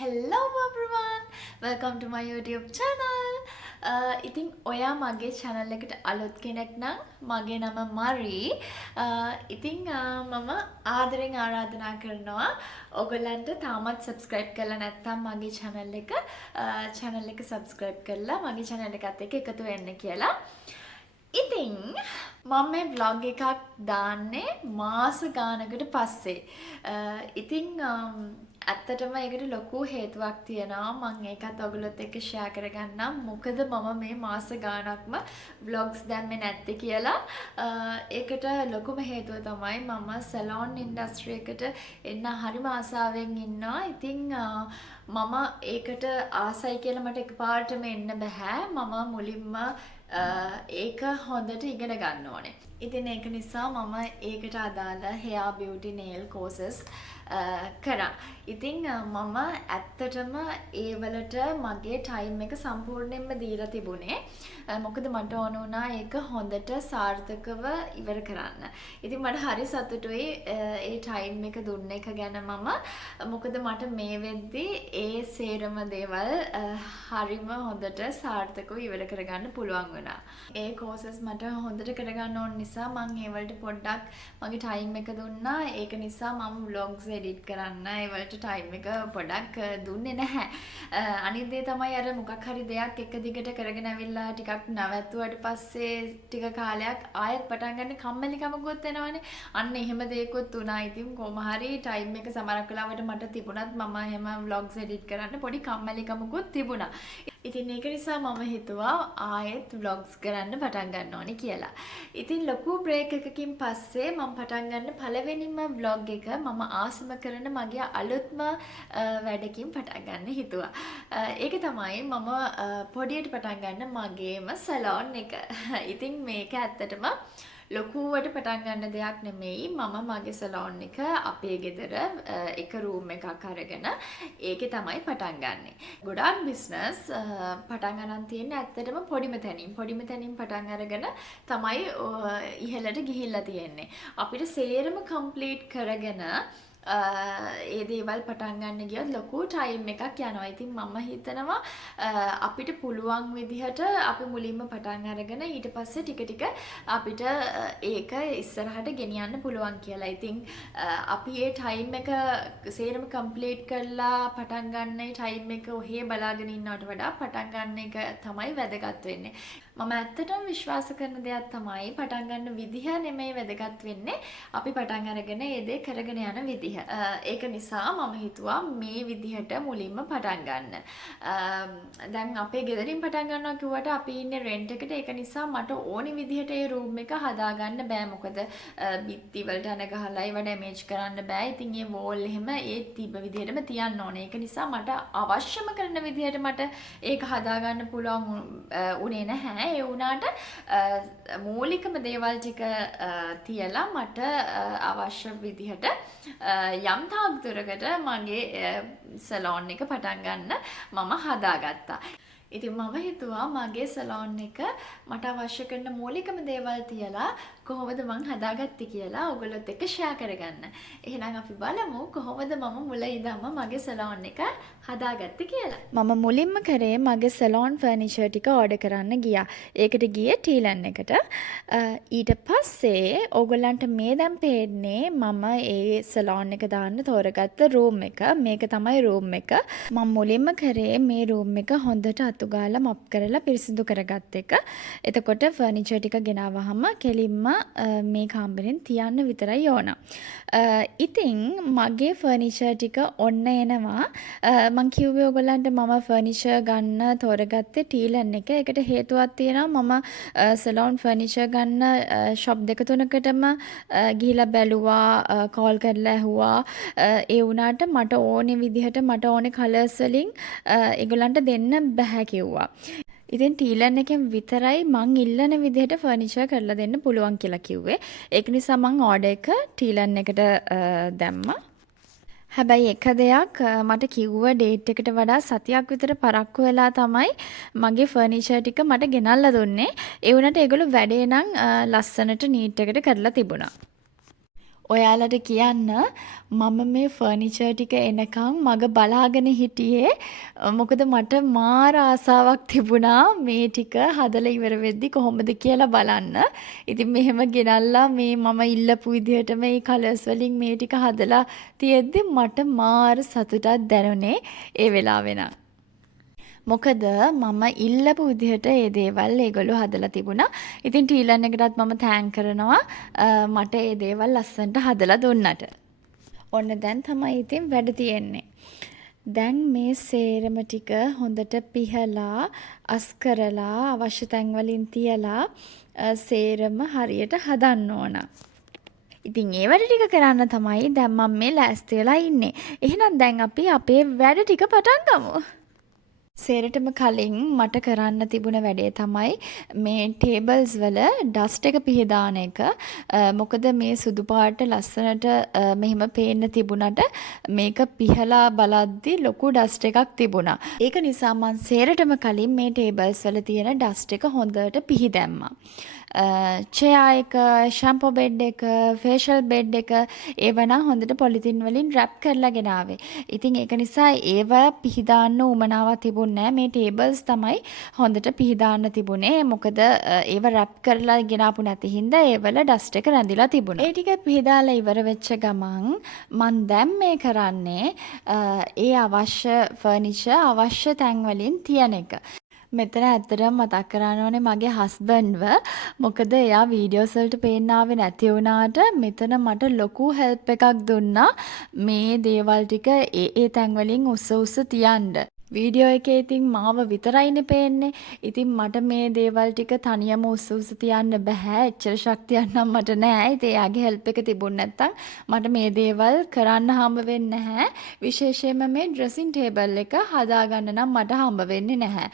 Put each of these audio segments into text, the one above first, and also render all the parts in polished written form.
Hello everyone! Welcome to my YouTube channel. ඉතින් ඔයා මගේ channel එකට අලුත් කෙනෙක් නම් මගේ නම මරි. ඉතින් මම ආදරෙන් ආරාධනා කරනවා ඔයගලන්ට තාමත් subscribe කරලා නැත්නම් මගේ channel එක subscribe කරලා මගේ channel එකත් එක්ක එකතු වෙන්න කියලා. ඉතින් මම මේ vlog එකක් දාන්නේ මාස ගානකට පස්සේ. ඉතින් ඇත්තටම ඒකට ලොකු හේතුවක් තියෙනවා. මම ඒකත් ඔයගොල්ලොත් එක්ක share කරගන්නම්. මොකද මම මේ මාස ගානක්ම vlogs දැම්මේ නැත්තේ කියලා. ඒකට ලොකුම හේතුව තමයි මම salon industry එකට එන්න හරිම ආසාවෙන් ඉන්නවා. ඉතින් මම ඒකට ආසයි කියලා මට එකපාරටම එන්න බෑ. මම මුලින්ම ඒක හොඳට ඉගෙන ගන්න ඕනේ. ඉතින් ඒක නිසා මම ඒකට අදාළ hair beauty nail courses කරා. ඉතින් මම ඇත්තටම ඒ වලට මගේ time එක සම්පූර්ණයෙන්ම දීලා තිබුණේ. මොකද මට ඕන වුණා ඒක හොඳට සාර්ථකව ඉවර කරන්න. ඉතින් මට හරි සතුටුයි ඒ time එක දුන්න එක ගැන මම. මොකද මට මේ වෙද්දී ඒ සේරම දේවල් හරිම හොඳට සාර්ථකව ඉවර කරගන්න පුළුවන් වුණා. ඒ courses මට හොඳට කරගන්න ඕන නිසා මම ඒ වලට පොඩ්ඩක් මගේ time එක දුන්නා. ඒක නිසා මම vlogs edit කරන්න ඒ වලට time එක පොඩ්ඩක් දුන්නේ නැහැ. අනිත් දේ තමයි අර මොකක් හරි දෙයක් එක දිගට කරගෙන ඇවිල්ලා ටිකක් නැවැත්තුවට පස්සේ ටික කාලයක් ආයෙත් පටන් ගන්න කම්මැලිකමකුත් එනවනේ. අන්න එහෙම දෙයක්වත් වුණා. ඉතින් කොහොම හරි time එක සමහරක් වෙලාවට මට තිබුණත් මම එහෙම vlogs edit කරන්න පොඩි කම්මැලිකමකුත් තිබුණා. ඉතින් ඒක නිසා මම හිතුවා ආයෙත් vlogs කරන්න පටන් ගන්න ඕනේ කියලා. ඉතින් ලොකු break එකකින් පස්සේ මම පටන් ගන්න පළවෙනිම vlog එක මම ආසම කරන මගේ අලුත්ම වැඩකින් පටන් ගන්න හිතුවා. ඒක තමයි මම පොඩියට පටන් ගන්න මගේම salon එක. ඉතින් මේක ඇත්තටම ලොකුවට පටන් ගන්න දෙයක් නෙමෙයි. මම මගේ salon එක අපේ ගෙදර එක room එකක් අරගෙන ඒකේ තමයි පටන් ගන්නෙ. ගොඩාක් business පටන් ගන්න තියෙන්නේ ඇත්තටම පොඩිම තැනින් පටන් අරගෙන තමයි ඉහළට ගිහිල්ලා තියෙන්නේ. අපිට සේරම complete කරගෙන ඒ දේවල් පටන් ගන්න ගියොත් ලොකු ටයිම් එකක් යනවා. ඉතින් මම හිතනවා අපිට පුළුවන් විදිහට අපි මුලින්ම පටන් අරගෙන ඊට පස්සේ ටික ටික අපිට ඒක ඉස්සරහට ගෙනියන්න පුළුවන් කියලා. ඉතින් අපි ඒ ටයිම් එක සේරම කම්ප්ලීට් කරලා පටන් ගන්න ටයිම් එක ඔහේ බලාගෙන ඉන්නවට වඩා පටන් ගන්න එක තමයි වැදගත් වෙන්නේ. මම ඇත්තටම විශ්වාස කරන දෙයක් තමයි පටන් ගන්න විදිහ නෙමෙයි වැදගත් වෙන්නේ. අපි පටන් අරගෙන ඒ දේ කරගෙන යන විදිහ. ඒක නිසා මම හිතුවා මේ විදිහට මුලින්ම පටන් ගන්න. දැන් අපේ ගෙදරින් පටන් ගන්නවා කිව්වට අපි ඉන්නේ රෙන්ට් එකට. ඒක නිසා මට ඕනි විදිහට ඒ රූම් එක හදාගන්න බෑ. මොකද බිත්ති වලට අන ගහලා ඒව ඩැමේජ් කරන්න බෑ. ඉතින් ඒ වෝල් එහෙම ඒ තිබ්බ විදිහටම තියන්න ඕනේ. ඒක නිසා මට අවශ්‍යම කරන විදිහට මට ඒක හදාගන්න පුළුවන් උනේ නැහැ. ඒ වුණාට මූලිකම දේවල් ටික තියලා මට අවශ්‍ය විදිහට යම් තාක් දුරකට මගේ සලෝන් එක පටන් ගන්න මම හදාගත්තා. ඉතින් මම හිතුවා මගේ සලෝන් එක මට අවශ්‍ය කරන මූලිකම දේවල් තියලා කොහොමද මං හදාගත්තේ කියලා ඔයගොල්ලොත් එක්ක ෂෙයා කරගන්න. එහෙනම් අපි බලමු කොහොමද මම මුල ඉඳන්ම මගේ සලෝන් එක හදාගත්තේ කියලා. මම මුලින්ම කරේ මගේ සලෝන් ෆර්නිචර් ටික ඕඩර් කරන්න ගියා. ඒකට ගියේ ටීලන් එකට. ඊට පස්සේ ඕගොල්ලන්ට මේ දැන් පේන්නේ මම ඒ සලෝන් එක දාන්න තෝරගත්ත රූම් එක. මේක තමයි රූම් එක. මම මුලින්ම කරේ මේ රූම් එක හොඳට අතුගාලා මොප් කරලා පිරිසිදු කරගත්ත එක. එතකොට ෆර්නිචර් ටික ගෙනාවහම කෙලින්ම මේ කාමරෙන් තියන්න විතරයි ඕන. ඉතින් මගේ ෆර්නිචර් ටික ඔන්න එනවා. මං කිව්වේ ඔයගොල්ලන්ට මම ෆර්නිචර් ගන්න තෝරගත්තේ ටීලන් එක. ඒකට හේතුවක් තියෙනවා. මම සලෝන් ෆර්නිචර් ගන්න ෂොප් දෙක තුනකටම ගිහිලා බැලුවා, කෝල් කරලා ඇහුවා. ඒ වුණාට මට ඕනේ විදිහට මට ඕනේ කලර්ස් වලින් ඒගොල්ලන්ට දෙන්න බෑ කිව්වා. ඉතින් ටීලන් එකෙන් විතරයි මං ඉල්ලන විදිහට ෆර්නිචර් කරලා දෙන්න පුළුවන් කියලා කිව්වේ. ඒක නිසා මං ඕඩර් එක ටීලන් එකට දැම්මා. හැබැයි එක දෙයක් මට කිව්ව ඩේට් එකට වඩා සතියක් විතර පරක්කු වෙලා තමයි මගේ ෆර්නිචර් ටික මට ගෙනල්ලා දුන්නේ. ඒ වුණාට ඒගොල්ලෝ වැඩේ නම් ලස්සනට නීට් එකට කරලා තිබුණා. ඔයාලට කියන්න මම මේ ෆර්නිචර් ටික එනකන් මග බලාගෙන හිටියේ මොකද මට මාර ආසාවක් තිබුණා මේ ටික හදලා ඉවර වෙද්දි කොහොමද කියලා බලන්න. ඉතින් මෙහෙම ගෙනල්ලා මේ මම ඉල්ලපු විදිහට මේ කලර්ස් වලින් මේ ටික හදලා තියෙද්දි මට මාර සතුටක් දැනුනේ ඒ වෙලාවේ නම්. මොකද මම ඉල්ලපු විදිහට ඒ දේවල් ඒගොල්ලෝ හදලා තිබුණා. ඉතින් ටීලන් එකටත් මම තෑන්ක් කරනවා මට ඒ දේවල් ලස්සනට හදලා දුන්නට. ඔන්න දැන් තමයි ඉතින් වැඩ තියෙන්නේ. දැන් මේ සේරම ටික හොඳට පිහලා අස් කරලා අවශ්‍ය තැන් වලින් තියලා සේරම හරියට හදන්න ඕන. ඉතින් ඒ වැඩ ටික කරන්න තමයි දැන් මම මේ ලෑස්ති වෙලා ඉන්නේ. එහෙනම් දැන් අපි අපේ වැඩ ටික පටන් ගමු. සේරටම කලින් මට කරන්න තිබුණ වැඩේ තමයි මේ ටේබල්ස් වල ඩස්ට් එක පිහදාන එක. මොකද මේ සුදු පාට ලස්සනට මෙහෙම පේන්න තිබුණට මේක පිහලා බලද්දි ලොකු ඩස්ට් එකක් තිබුණා. ඒක නිසා මම සේරටම කලින් මේ ටේබල්ස් වල තියෙන ඩස්ට් එක හොඳට පිහදැම්මා. චෙයා එක, ෂැම්පෝ බෙඩ් එක, ෆේෂල් බෙඩ් එක ඒව නම් හොඳට පොලිතින් වලින් රැප් කරලා ගෙනාවේ. ඉතින් ඒක නිසා ඒව පිහදාන්න උවමනාවක් තිබුණේ නැහැ. මේ ටේබල්ස් තමයි හොඳට පිහදාන්න තිබුණේ. මොකද ඒව රැප් කරලා ගෙනාපු නැති හින්දා ඒවල ඩස්ට් එක රැඳිලා තිබුණා. ඒ ටික පිහදාලා ඉවර වෙච්ච ගමන් මම දැන් මේ කරන්නේ ඒ අවශ්‍ය ෆර්නිචර් අවශ්‍ය තැන් වලින් තියන එක. මෙතන ඇත්තටම මතක් කරන්න ඕනේ මගේ හස්බන්ඩ්ව. මොකද එයා වීඩියෝස් වලට පේන්න ආවේ නැති වුණාට මෙතන මට ලොකු හෙල්ප් එකක් දුන්නා මේ දේවල් ටික ඒ තැන් වලින් උස්ස තියන්න. වීඩියෝ එකේ ඉතින් මාව විතරයිනේ පේන්නේ. ඉතින් මට මේ දේවල් ටික තනියම උස්ස තියන්න බෑ. එච්චර ශක්තියක් නම් මට නෑ. ඉතින් එයාගේ හෙල්ප් එක තිබුණ නැත්තම් මට මේ දේවල් කරන්න හම්බ වෙන්නේ නැහැ. විශේෂයෙන්ම මේ ඩ්‍රෙසින් ටේබල් එක හදාගන්න නම් මට හම්බ වෙන්නේ නැහැ.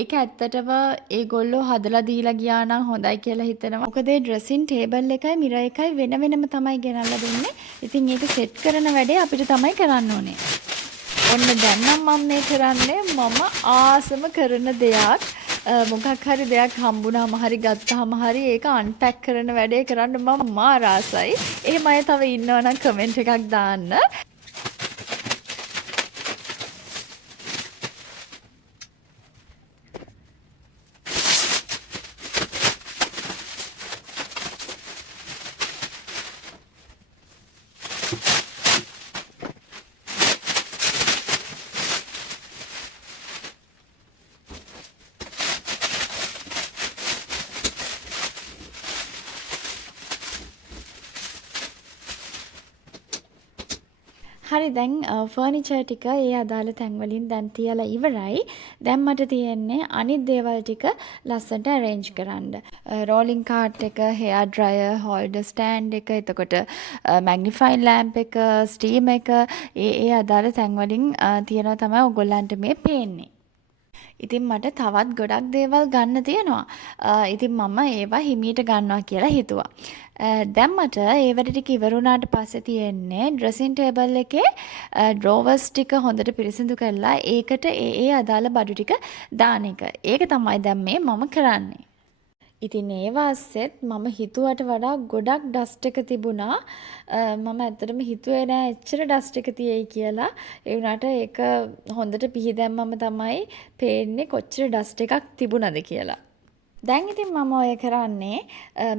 ඒක ඇත්තටම ඒගොල්ලෝ හදලා දීලා ගියා නම් හොඳයි කියලා හිතනවා. මොකද ඒ ඩ්‍රෙසින් ටේබල් එකයි මිරර් එකයි වෙන වෙනම තමයි ගෙනල්ලා දුන්නේ. ඉතින් ඒක සෙට් කරන වැඩේ අපිට තමයි කරන්න ඕනේ. ඔන්න දැන් නම් මම මේ කරන්නේ මම ආසම කරන දෙයක්. මොකක් හරි දෙයක් හම්බුනාම හරි ගත්තාම හරි ඒක අන්පැක් කරන වැඩේ කරන්න මම මාර ආසයි. එහෙම අය තව ඉන්නවා නම් කමෙන්ට් එකක් දාන්න. හරි දැන් ෆර්නිචර් ටික ඒ අදාළ තැන් වලින් දැන් තියලා ඉවරයි. දැන් මට තියෙන්නේ අනිත් දේවල් ටික ලස්සනට arrange කරන්න. rolling cart එක, hair dryer, holder stand එක, එතකොට magnifying lamp එක, steam එක ඒ අදාළ තැන් වලින් තියනවා තමයි ඔයගොල්ලන්ට මේ පේන්නේ. ඉතින් මට තවත් ගොඩක් දේවල් ගන්න තියෙනවා. ඉතින් මම ඒවා හිමීට ගන්නවා කියලා හිතුවා. දැන් මට ඒ වැඩ ටික ඉවර වුණාට පස්සේ තියෙන්නේ ඩ්‍රෙසින් ටේබල් එකේ ඩ්‍රෝවර්ස් ටික හොඳට පිරිසිදු කරලා ඒකට ඒ අදාළ බඩු ටික දාන එක. ඒක තමයි දැන් මේ මම කරන්නේ. ඉතින් ඒ වාස්සෙත් මම හිතුවට වඩා ගොඩක් ඩස්ට් එක තිබුණා. මම ඇත්තටම හිතුවේ නෑ එච්චර ඩස්ට් එක තියෙයි කියලා. ඒ වුණාට ඒක හොඳට පිහදැම්මම තමයි පේන්නේ කොච්චර ඩස්ට් එකක් තිබුණද කියලා. දැන් ඉතින් මම ඔය කරන්නේ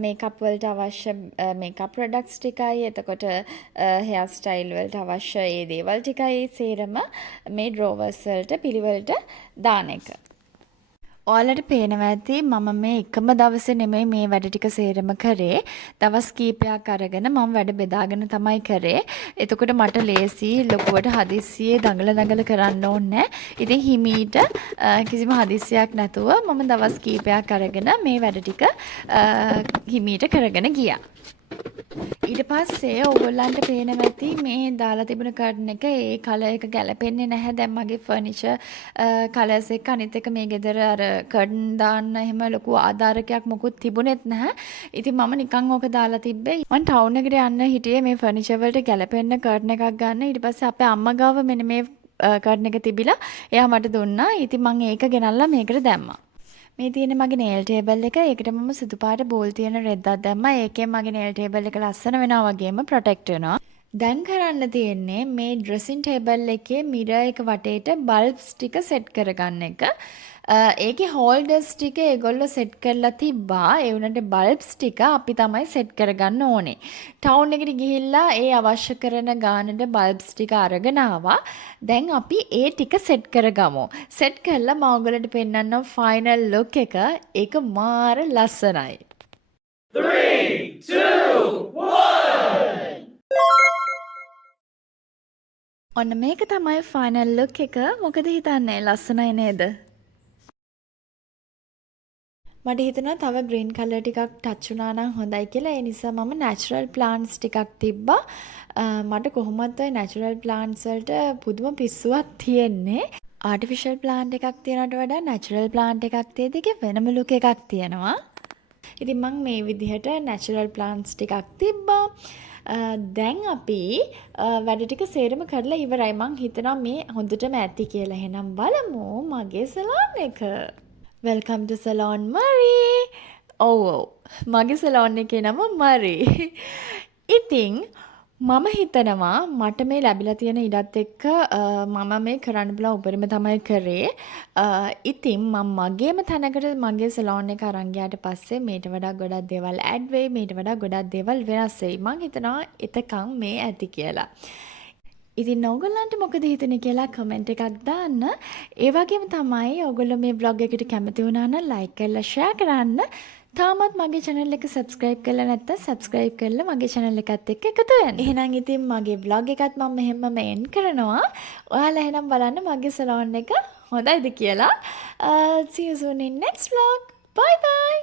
මේකප් වලට අවශ්‍ය මේකප් ප්‍රොඩක්ට්ස් ටිකයි එතකොට හෙයාර් ස්ටයිල් වලට අවශ්‍ය ඒ දේවල් ටිකයි සේරම මේ ඩ්‍රෝවර්ස් වලට පිළිවෙලට දාන එක. ඔයාලට පේනවා ඇති මම මේ එකම දවසේ නෙමෙයි මේ වැඩ ටික සේරම කරේ. දවස් කීපයක් අරගෙන මම වැඩ බෙදාගෙන තමයි කරේ. එතකොට මට ලේසි ලොකුවට හදිස්සියේ දඟල කරන්න ඕනේ. ඉතින් හිමීට කිසිම හදිස්සියක් නැතුව මම දවස් කීපයක් අරගෙන මේ වැඩ ටික හිමීට කරගෙන ගියා. ඊට පස්සේ ඕගොල්ලන්ට පේනවා ඇති මේ දාලා තිබුණ කර්ටන් එක ඒ කලර් එක ගැලපෙන්නේ නැහැ. දැන් මගේ ෆර්නිචර් කලර්ස් එක අනිත් එක මේ ගෙදර අර කර්ටන් දාන්න එහෙම ලොකු ආධාරකයක් මොකුත් තිබුණෙත් නැහැ. ඉතින් මම නිකන් ඕක දාලා තිබ්බේ. මම ටවුන් එකට යන්න හිටියේ මේ ෆර්නිචර් වලට ගැලපෙන්න කර්ටන් එකක් ගන්න. ඊට පස්සේ අපේ අම්මා ගාව මෙන්න මේ කර්ටන් එක තිබිලා එයා මට දුන්නා. ඉතින් මම ඒක ගෙනල්ලා මේකට දැම්මා. මේ තියෙන මගේ nail table එක. ඒකට මම සුදු පාට බෝල් තියෙන රෙද්දක් දැම්මා. ඒකෙන් මගේ nail table එක ලස්සන වෙනවා වගේම protect වෙනවා. දැන් කරන්න තියෙන්නේ මේ dressing table එකේ mirror එක වටේට bulbs ටික set කරගන්න එක. ඒකේ holders ටික ඒගොල්ලෝ set කරලා තිබ්බා. ඒ උනට bulbs ටික අපි තමයි set කරගන්න ඕනේ. town එකට ගිහිල්ලා ඒ අවශ්‍ය කරන ගානට bulbs ටික අරගෙන ආවා. දැන් අපි ඒ ටික set කරගමු. set කරලා මම ඔයගලට පෙන්නන්නම් final look එක. ඒක මාර ලස්සනයි. 3 2 1 ඔන්න මේක තමයි ෆයිනල් ලුක් එක. මොකද හිතන්නේ ලස්සනයි නේද? මට හිතුණා තව ග්‍රීන් කලර් ටිකක් ටච් වුණා නම් හොඳයි කියලා. ඒ නිසා මම නැචරල් ප්ලාන්ට්ස් ටිකක් තිබ්බා. මට කොහොමත් ඔය නැචරල් ප්ලාන්ට්ස් වලට පුදුම පිස්සුවක් තියෙන්නේ. ආටිෆිෂල් ප්ලාන්ට් එකක් තියනට වඩා නැචරල් ප්ලාන්ට් එකක් තියෙද්දි ඒකේ වෙනම ලුක් එකක් තියෙනවා. ඉතින් මම මේ විදිහට නැචරල් ප්ලාන්ට්ස් ටිකක් තිබ්බා. දැන් අපි වැඩ ටික සේරම කරලා ඉවරයි. මං හිතනවා මේ හොඳටම ඇති කියලා. එහෙනම් බලමු මගේ සලෝන් එක. වෙල්කම් ටු සලෝන් මරි. ඔව් මගේ සලෝන් එකේ නම මරි. ඉතින් මම හිතනවා මට මේ ලැබිලා තියෙන ඉඩත් එක්ක මම මේ කරන්න පුළුවන් උපරිම තමයි කරේ. ඉතින් මම මගේම තැනකට මගේ සලෝන් එක අරන් ගියාට පස්සේ මේට වඩා ගොඩක් දේවල් ඇඩ් වෙයි. මේට වඩා ගොඩක් දේවල් වෙනස් වෙයි. මං හිතනවා එතකන් මේ ඇති කියලා. ඉතින් ඔයගොල්ලන්ට මොකද හිතෙන්නේ කියලා කමෙන්ට් එකක් දාන්න. ඒ වගේම තමයි ඔයගොල්ලෝ මේ vlog එකට කැමති වුණා නම් like කරලා share කරන්න. තාමත් මගේ channel එක subscribe කරලා නැත්නම් subscribe කරලා මගේ channel එකත් එක්ක එකතු වෙන්න. එහෙනම් ඉතින් මගේ vlog එකත් මම මෙහෙමම end කරනවා. ඔයාලා එහෙනම් බලන්න මගේ salon එක හොඳයිද කියලා. See you soon in next vlog. Bye bye.